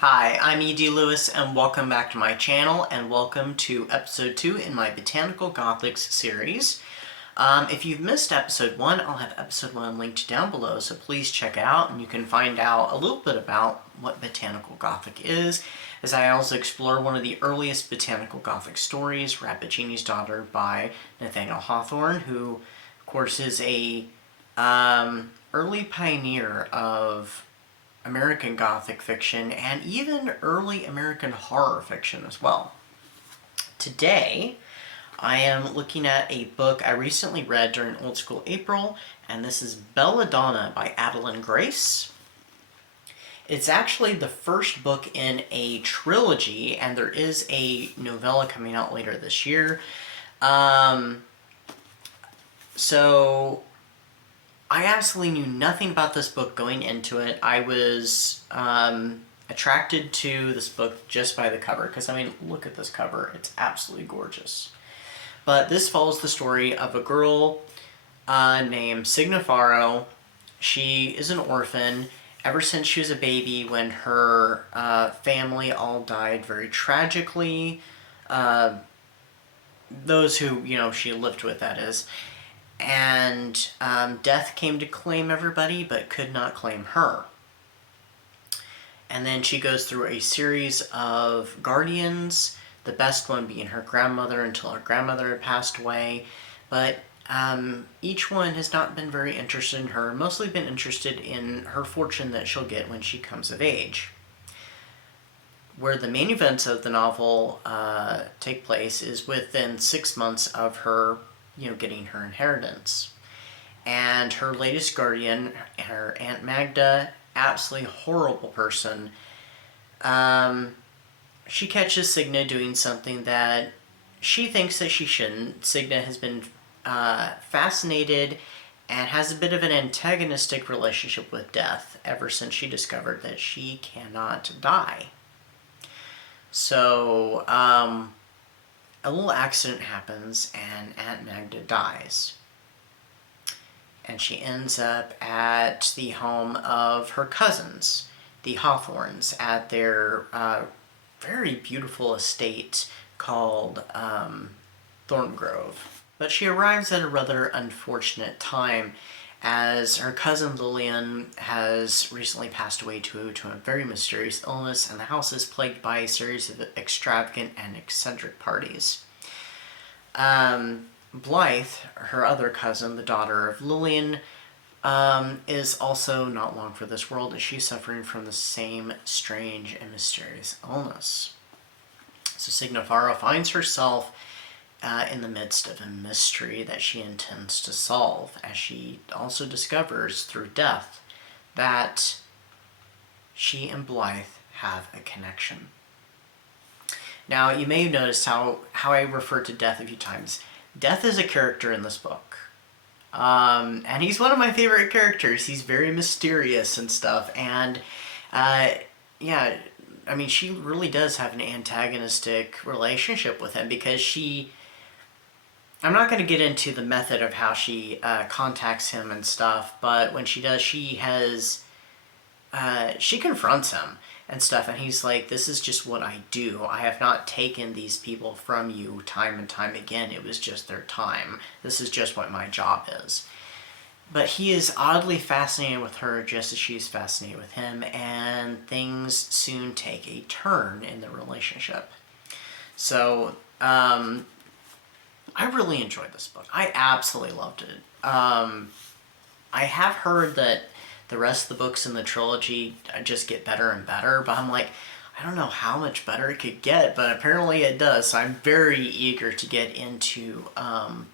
Hi, I'm E.D. Lewis and welcome back to my channel and welcome to episode 2 in my Botanical Gothics series. If you've missed episode 1, I'll have episode 1 linked down below, so please check it out and you can find out a little bit about what Botanical Gothic is, as I also explore one of the earliest Botanical Gothic stories, Rappaccini's Daughter by Nathaniel Hawthorne, who of course is a early pioneer of American Gothic fiction, and even early American horror fiction as well. Today, I am looking at a book I recently read during Old School April, and this is Belladonna by Adalyn Grace. It's actually the first book in a trilogy, and there is a novella coming out later this year. So I absolutely knew nothing about this book going into it. I was attracted to this book just by the cover, because, I mean, look at this cover. It's absolutely gorgeous. But this follows the story of a girl named Signifaro. She is an orphan ever since she was a baby, when her family all died very tragically. Those who, she lived with, that is. And death came to claim everybody, but could not claim her. And then she goes through a series of guardians, the best one being her grandmother until her grandmother had passed away. But each one has not been very interested in her, mostly been interested in her fortune that she'll get when she comes of age. Where the main events of the novel take place is within 6 months of her getting her inheritance. And her latest guardian, her Aunt Magda, absolutely horrible person, she catches Signa doing something that she thinks that she shouldn't. Signa has been fascinated and has a bit of an antagonistic relationship with death ever since she discovered that she cannot die. So, a little accident happens and Aunt Magda dies. And she ends up at the home of her cousins, the Hawthorns, at their very beautiful estate called Thorngrove. But she arrives at a rather unfortunate time, as her cousin Lillian has recently passed away to a very mysterious illness, and the house is plagued by a series of extravagant and eccentric parties. Blythe, her other cousin, the daughter of Lillian, is also not long for this world, as she's suffering from the same strange and mysterious illness. So Signifaro finds herself in the midst of a mystery that she intends to solve, as she also discovers through death that she and Blythe have a connection. Now, you may have noticed how I referred to Death a few times. Death is a character in this book. And he's one of my favorite characters. He's very mysterious and stuff. And, yeah, I mean, she really does have an antagonistic relationship with him, because I'm not going to get into the method of how she contacts him and stuff, but when she does, she confronts him and stuff, and he's like, this is just what I do. I have not taken these people from you time and time again. It was just their time. This is just what my job is. But he is oddly fascinated with her, just as she is fascinated with him, and things soon take a turn in the relationship. So, I really enjoyed this book. I absolutely loved it. I have heard that the rest of the books in the trilogy just get better and better, but I'm like, I don't know how much better it could get, but apparently it does. So I'm very eager to get into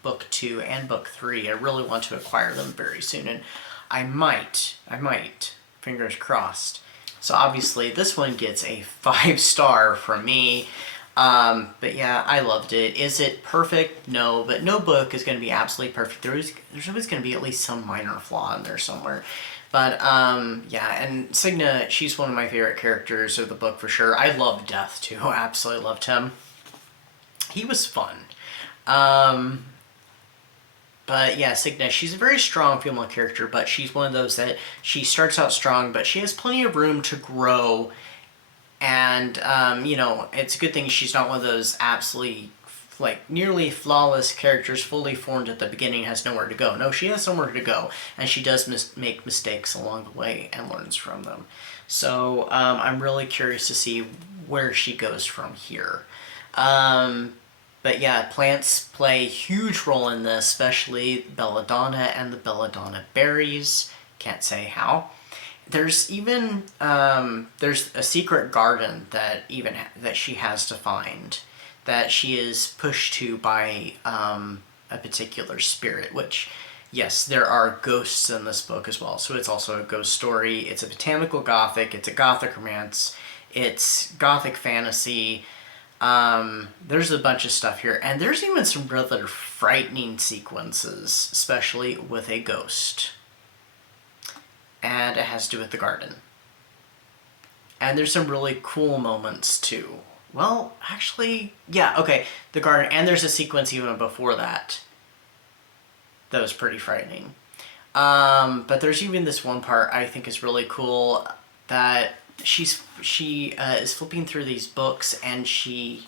book 2 and book 3. I really want to acquire them very soon, and I might, fingers crossed. So obviously this one gets a 5-star from me. But yeah, I loved it. Is it perfect? No, but no book is going to be absolutely perfect. There's always going to be at least some minor flaw in there somewhere. But, yeah, and Signa, she's one of my favorite characters of the book for sure. I loved Death, too. I absolutely loved him. He was fun. But yeah, Signa, she's a very strong female character, but she's one of those that she starts out strong, but she has plenty of room to grow And, you know, it's a good thing she's not one of those absolutely, like, nearly flawless characters, fully formed at the beginning, has nowhere to go. No, she has somewhere to go, and she does make mistakes along the way and learns from them. So I'm really curious to see where she goes from here. But yeah, plants play a huge role in this, especially Belladonna and the Belladonna berries. Can't say how. There's even there's a secret garden that she has to find, that she is pushed to by a particular spirit. Which, yes, there are ghosts in this book as well. So it's also a ghost story. It's a botanical gothic. It's a gothic romance. It's gothic fantasy. There's a bunch of stuff here, and there's even some rather frightening sequences, especially with a ghost. And it has to do with the garden. And there's some really cool moments too. Well, actually, yeah, okay, the garden, and there's a sequence even before that that was pretty frightening. But there's even this one part I think is really cool, that she is flipping through these books, and she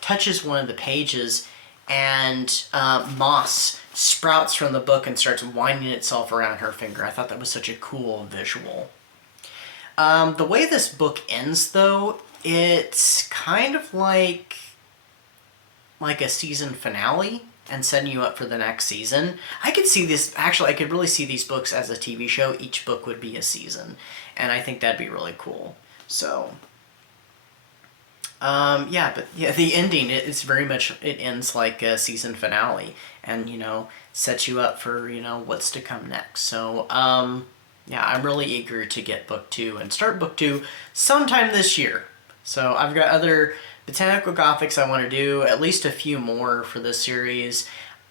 touches one of the pages, and moss sprouts from the book and starts winding itself around her finger. I thought that was such a cool visual. The way this book ends, though, it's kind of like a season finale and setting you up for the next season. I could see this, actually, I could really see these books as a TV show. Each book would be a season, and I think that'd be really cool. So, yeah, but yeah, the ending, it's very much, it ends like a season finale, and, you know, sets you up for, you know, what's to come next. So, yeah, I'm really eager to get book 2 and start book 2 sometime this year. So I've got other Botanical Gothics I want to do, at least a few more for this series.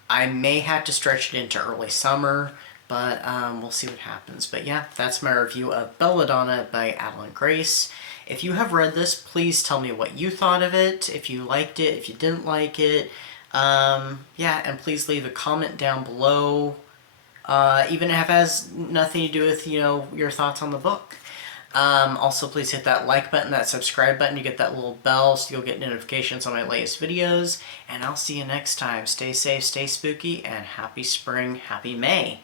I may have to stretch it into early summer, but we'll see what happens. But yeah, that's my review of Belladonna by Adalyn Grace. If you have read this, please tell me what you thought of it, if you liked it, if you didn't like it. Yeah, and please leave a comment down below, even if it has nothing to do with, you know, your thoughts on the book. Also, please hit that like button, that subscribe button, you get that little bell so you'll get notifications on my latest videos. And I'll see you next time. Stay safe, stay spooky, and happy spring, happy May.